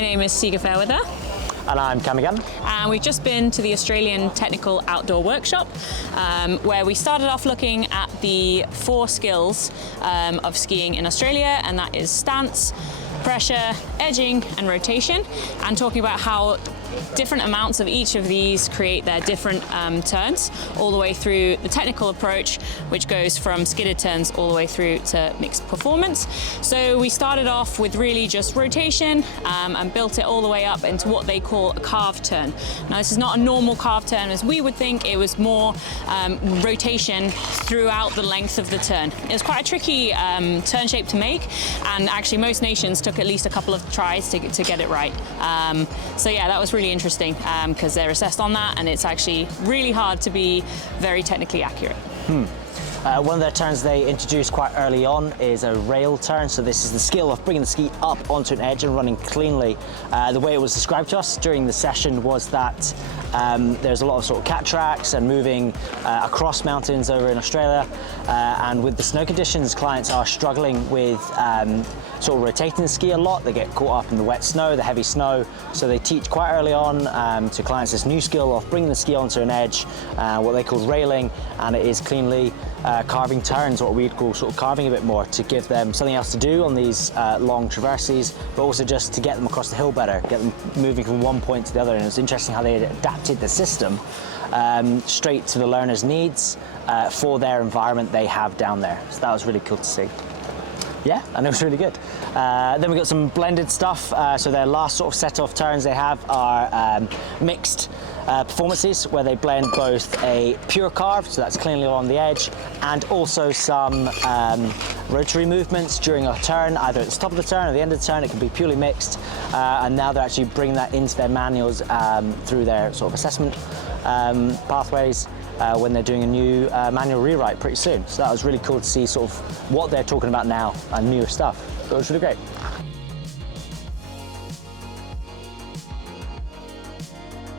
My name is Siga Fairweather. And I'm Cam again. And we've just been to the Australian Technical Outdoor Workshop, where we started off looking at the 4 skills of skiing in Australia, and that is stance, pressure, edging, and rotation, and talking about how different amounts of each of these create their different turns, all the way through the technical approach, which goes from skidded turns all the way through to mixed performance. So we started off with really just rotation and built it all the way up into what they call a carved turn. Now, this is not a normal carved turn as we would think. It was more rotation throughout the length of the turn. It was quite a tricky turn shape to make, and actually most nations took at least a couple of tries to get it right. So yeah, that was really interesting because they're assessed on that, and it's actually really hard to be very technically accurate. One of their turns they introduced quite early on is a rail turn. So this is the skill of bringing the ski up onto an edge and running cleanly. The way it was described to us during the session was that there's a lot of sort of cat tracks and moving across mountains over in Australia, and with the snow conditions, clients are struggling with sort of rotating the ski a lot. They get caught up in the wet snow, the heavy snow, so they teach quite early on to clients this new skill of bringing the ski onto an edge, what they call railing, and it is cleanly carving turns, what we'd call sort of carving a bit more, to give them something else to do on these long traverses, but also just to get them across the hill better, get them moving from one point to the other. And it was interesting how they had adapted the system straight to the learner's needs for their environment they have down there. So that was really cool to see. Yeah, and it was really good. Then we got some blended stuff. So their last sort of set of turns they have are mixed performances, where they blend both a pure carve, so that's cleanly on the edge, and also some rotary movements during a turn, either at the top of the turn or the end of the turn. It can be purely mixed, and now they're actually bringing that into their manuals through their sort of assessment pathways when they're doing a new manual rewrite pretty soon. So that was really cool to see sort of what they're talking about now and newer stuff. So it was really great.